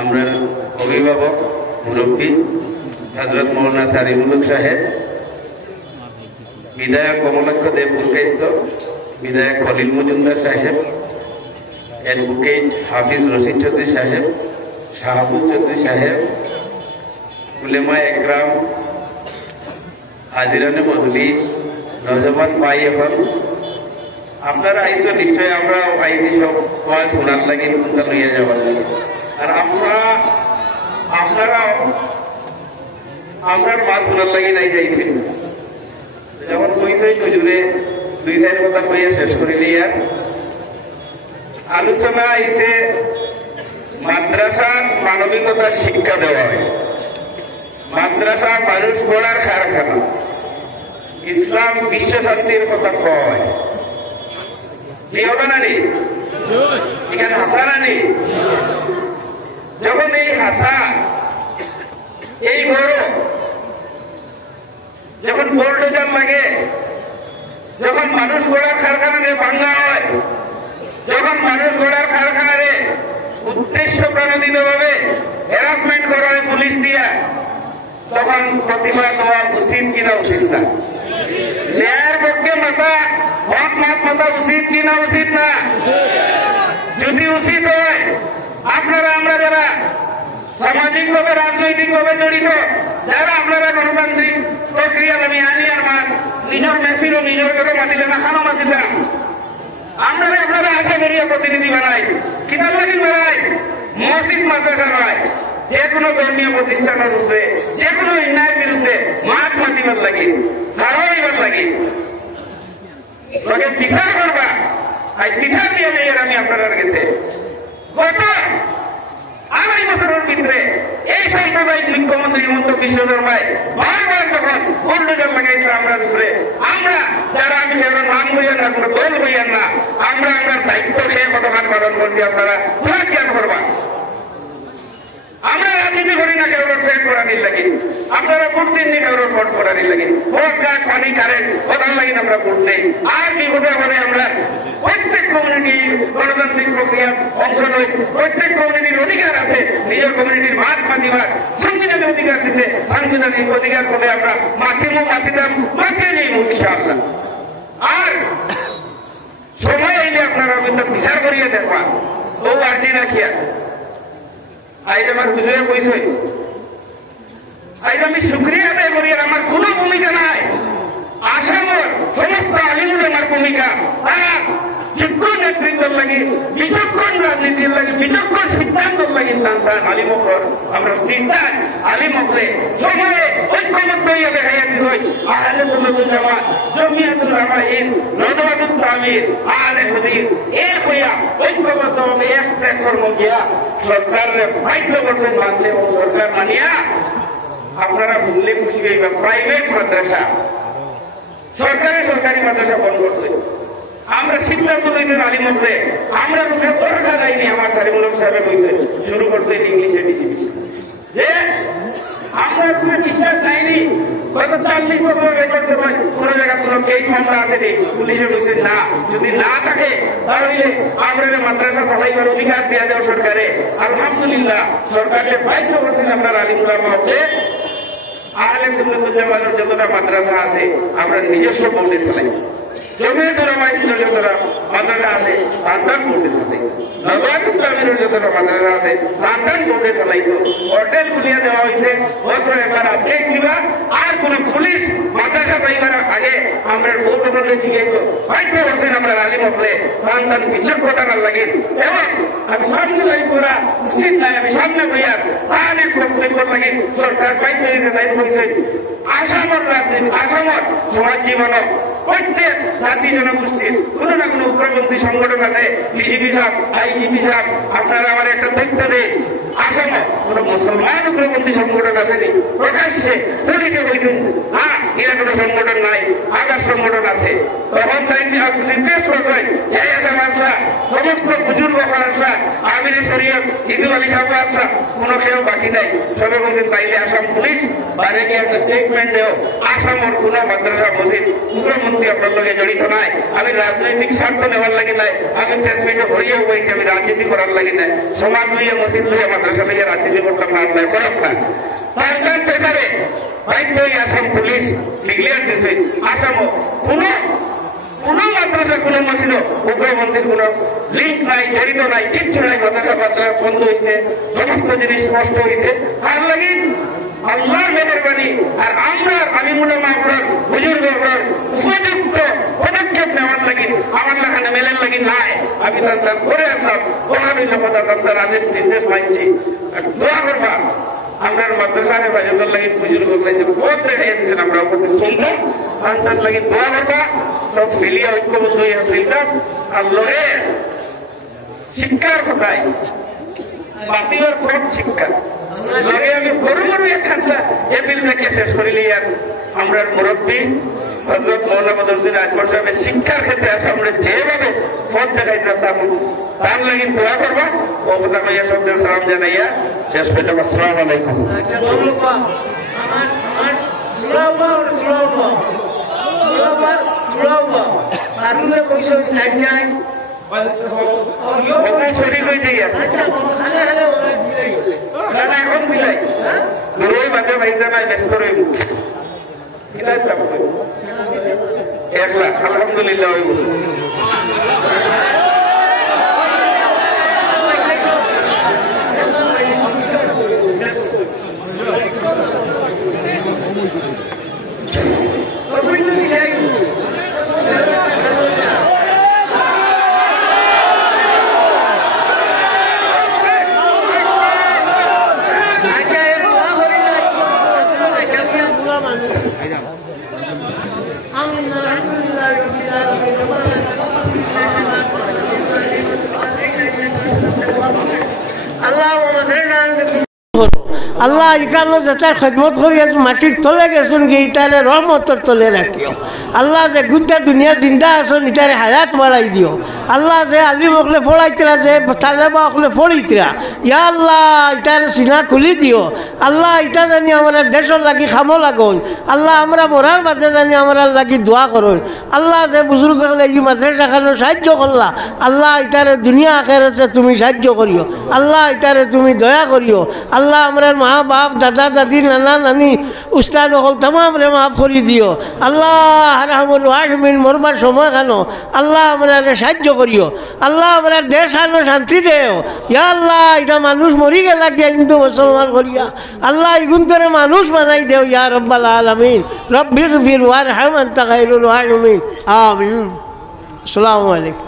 আমরা অভিভাবক মুরব্বী হযরত মৌলানা সারিমুল সাহেব, বিধায়ক কমলাক্ষ দেব বুলকাইস্ত, বিধায়ক খলিল মজুমদার সাহেব, অ্যাডভোকেট হাফিজ রশিদ চৌধুরী সাহেব, শাহাবুল চৌধুরী সাহেব, উলেমা একরাম, হাজিরানে মজলিস, নজমান ভাই, এখন আপনারা আইসো নিশ্চয়, আমরা আইসি সব ওয়াজ শোনার লাগে, কোনটা লইয়া যাবার লাগে। আর আপনারাও আমরার মাত শোনার লাগে নাই যাইছেন। যেমন কইছে হুজুরে দুই চার কথা কইয়া শেষ করিলি। আর আলোচনা আইছে মাদ্রাসার মানবিকতার শিক্ষা দেওয়া হয়, মাদ্রাসা মানুষ গড়ার কারখানা, ইসলাম বিশ্ব শান্তির কথা কয়, কি হবে না নি? এখানে হাসা না নি? যখন এই হাসা, এই গৌরব, যখন বোল্ডোজার লাগে, যখন মানুষ গড়ার কারখানারে ভাঙ্গা হয়, যখন মানুষ গড়ার কারখানারে উদ্দেশ্য প্রণোদিত ভাবে হ্যারাসমেন্ট করা হয় পুলিশ দিয়া, তখন প্রতিবাদ হওয়া উচিত কিনা উচিত না? ন্যায়ের পক্ষে মাথা, হক মাথা উচিত কিনা উচিত না? যদি উচিত হয়, আপনারা আমরা যারা সামাজিক ভাবে রাজনৈতিক ভাবে জড়িত, যারা আপনারা গণতান্ত্রিক প্রক্রিয়া আমি আনি আর মান নিজের মেফিল ও নিজের ঘরে মাতিলে না খানো মাতিতাম, আপনারা আশা করিয়া প্রতিনিধি বানাই, কিতাব লাগিন বানাই, মসজিদ মাদ্রাসা নয়, যে কোনো ধর্মীয় প্রতিষ্ঠানের উপরে, যে কোনো অন্যায়ের বিরুদ্ধে মাঠ মাতিবার লাগে, লড়াইবার লাগে, লোকে বিচার করবা। আজ বিচার দিয়ে নেই আমি আপনার গেছে গত 2.5 বছরের ভিতরে এই সাম্প্রদায়িক মুখ্যমন্ত্রী হিমন্ত বিশ্ব শর্মায় বারবার যখন বুলডোজার লাগাইছে আমরা উপরে, আমরা যারা, আমি সেগুলো নাম হইয়ান না, কোনো দল হইয়ান না, আমরা দায়িত্ব খেয়ে কতক্ষণ পালন করছি, আপনারা তোরা জ্ঞান করবা। আমরা রাজনীতি করি না কেউর ফেট করানির লাগে, আপনারা ভোট দিন নি কেউর ভোট করানির লাগে, ভোট গাছ পানি কারেন্ট ওটার লাগে আমরা ভোট দেই। আর বিপদে আপদে আমরা প্রত্যেক কমিউনিটির গণতান্ত্রিক প্রক্রিয়ার অংশ নই, প্রত্যেক কমিউনিটির অধিকার আছে, নিজের কমিউনিটির মাঠ মাতিবার সংবিধানের অধিকার দিতে, সাংবিধানিক অধিকার করে আমরা মাতিতাম, মাতিয়ে যাই ইনশাআল্লাহ। আর সময় এলে আপনারা কিন্তু বিচার করিয়ে দেখবা, ও আর্জি রাখিয়া আজ আমার হুজুরে কইছে, আজ আমি শুকরিয়া আদায় করি, আর আমার কোন ভূমিকা নাই। আসামের সমস্ত আলিমুল আমার ভূমিকা, তারা যোগ্য নেতৃত্বের লাগে, বিচক্ষণ রাজনীতির লাগে, বিচক্ষণ সিদ্ধান্তের লাগে, আলিমকর আমরা চিন্তায় আলিমকরে সময়ে ঐক্যবদ্ধ হইয়া দেখাইয়া দিছে। আহলে সুন্নাতুল জামাত, জমিয়াতুল উলামাঈন, নদওয়াতুত তামির, আহলে হাদিস এক হইয়া ঐক্যবদ্ধ হবে, একটা কর্ম গিয়া সরকারের বাধ্য করতে মানলে ও সরকার মানিয়া আপনারা ভুললে খুশি হইবা। প্রাইভেট মাদ্রাসা, সরকারি মাদ্রাসা বন্ধ করছে, আমরা সিদ্ধান্ত নিয়েছেন আলিমকরে, আমরা দরকার যাইনি। আমার সারিমুল সাহেব কইছে শুরু করছে ইংলিশে বেশি বেশি, যে আমরা বিশ্বাস নাইনি। গত 40 বছর রেকর্ড করবেন, কোন জায়গায় কোন কেস মামলা আছে নি, পুলিশে বলছে না, যদি না থাকে তাহলে আমরা মাদ্রাসা চালাইবার অধিকার দেওয়া যাও সরকারে। আলহামদুলিল্লাহ সরকারকে বাধ্য করছেন আমরা আলিমুল মাহকে, আহলে সুন্নাতুল জামাতের যতটা মাদ্রাসা আছে আমরা নিজস্ব বোর্ডে চালাই, জমিয়তুল উলামাঈনের যতটা মাদ্রাসা আছে তার বোর্ডে চালাই, নওয়াতুত তামিরের যতটা মাদ্রাসা আছে তার বোর্ডে চালাইতো। হোটেল খুলিয়া দেওয়া হয়েছে, বছরে একবার আপডেট দিবা। আর কোন পুলিশ মাদ্রাসা যাইবার আগে আমরা বোর্ড বলে জিজ্ঞাসা বাধ্য করছেন আমরা আলিম হলে তার বিচক্ষণতা লাগে। এবং আমি সামনে যাই করা উচিত নাই, আমি সামনে বইয়া তাহলে বক্তব্য লাগে সরকার বাধ্য হয়েছে, তাই বলছে আসামের রাজনীতি, আসামের সমাজ জীবন প্রত্যেক জাতি জনগোষ্ঠীর কোন না কোন উগ্রপন্থী সংগঠন আছে। বিজেপি সাহেব, আইজিপি সাহেব, আপনারা আমার একটা তথ্য দেন, আসামে কোন মুসলমান উগ্রপন্থী সংগঠন আছে নি? প্রকাশ্যে পুলিশে বলছেন না, এরা কোনো সংগঠন নাই, আগার সংগঠন আছে। তখন তাই রিকোয়েস্ট করছেন এই আসা সমস্ত বুজুর্গ আসা আমিরে শরীয়ত ইজুল আলী সাহেব আসা কোনো কেউ বাকি নাই। সবাই বলছেন তাইলে আসাম পুলিশ বাইরে গিয়ে একটা স্টেটমেন্ট দেও আসামের কোনো মাদ্রাসা মসজিদ উগ্রপন্থী আপনার লগে জড়িত নাই। আমি রাজনৈতিক স্বার্থ নেওয়ার লাগে নাই, আমি ফেসমেন্টে হরিয়েও বলছি আমি রাজনীতি করার লাগে নাই। সমাজ লইয়া মসজিদ লইয়া মাদ্রাসা লইয়া রাজনীতি করতাম না, আল্লাহ করব না। তার পেপারে দায়িত্ব আসাম পুলিশ ডিক্লেয়ার দিয়েছে আসামও কোন মাদ্রাসা কোন মসজিদ উগ্রপন্থীর কোন লিঙ্ক নাই, জড়িত নাই, কিচ্ছু নাই। মাদ্রাসা বন্ধ হয়েছে, সমস্ত জিনিস স্পষ্ট হয়েছে। তার লাগে আল্লাহর মেহেরবানি আর আমরা আলিমুলামা বুজুর্গর উপযুক্ত পদক্ষেপ নেওয়ার লাগি আমার লাগানে মেলের লাগি নাই। আমি তার করে আসলাম ওখানে নিরাপত্তার আদেশ নির্দেশ মানছি। দোয়া করবা আমরা মাদ্রাসার বাজেতার লাগি বুজুর্গ বহুত রেখে দিয়েছেন, আমরা উপরে চলতাম আর তার লাগি দোয়া করবা। সব মিলিয়ে ঐক্যবদ্ধ হইয়া চলতাম। আর লড়ে শিক্ষার কথায় বাঁচিবার কোন শিক্ষা লড়ে আমি বড় বড় একখানটা টেবিল রেখে শেষ করিলে আর আমরা মুরব্বী হযরত মৌলানা বদরুদ্দিন আজমল সাহেবের শিক্ষার ক্ষেত্রে আমরা যেভাবে পথ দেখাইতাম তার লাগি দোয়া করবা। ও কথা কইয়া শব্দে সালাম জানাইয়া শেষ করলাম। আসসালামু আলাইকুম। শরীর হয়ে যাই এখন মিলাই দূরই বাজে ভাইজা নাই ব্যস্ত রইব এক লাখ আলহামদুলিল্লাহ হইব। আল্লাহ ইকানো যেটা খেদমত করি আছো মাটির তলে গেছেন কি ইতারে রহমতর তলে রাখিও। আল্লাহ যে গুনটা দুনিয়া জিন্দা আছেন ইতারে হায়াত বাড়াই দিও। আল্লাহ যে আলিম অকলে ফড়াইতরা যে তালেবা অকলে ফড়িতরা ইয়া আল্লাহ ইতারে সিনা খুলি দিও। আল্লাহ ইটা জানি আমরা দেশের লাগি খামো লাগুন। আল্লাহ আমরা মরার বাদে জানি আমরা লাগি দোয়া করুন। আল্লাহ যে বুজুর্গ লাগি মাদ্রাসা খানো সাহায্য করলা আল্লাহ ইতারে দুনিয়া আখেরাতে তুমি সাহায্য করিও। আল্লাহ ইতারে তুমি দয়া করিও। আল্লাহ আমরা মা বাপ দাদা দাদি নানা নানি উস্তাদ হল তাম রে মাফ করি দিও। আল্লাহ রহমুল রাহিমিন মরবার সময় খানো আল্লাহ আমরা সাহায্য করিও। আল্লাহ আমরা দেশ আনো শান্তি দেও। ইয়া আল্লাহ এটা মানুষ মরি গেলা গিয়া কিন্তু মুসলমান করিয়া আল্লাহ ইগুন তোরে মানুষ বানাই দেও ইয়া রব্বাল আলামিন। রব্বির ফির ওয়ারহাম আনতা খায়রুল রাহিমিন। আমিন। আসসালামু আলাইকুম।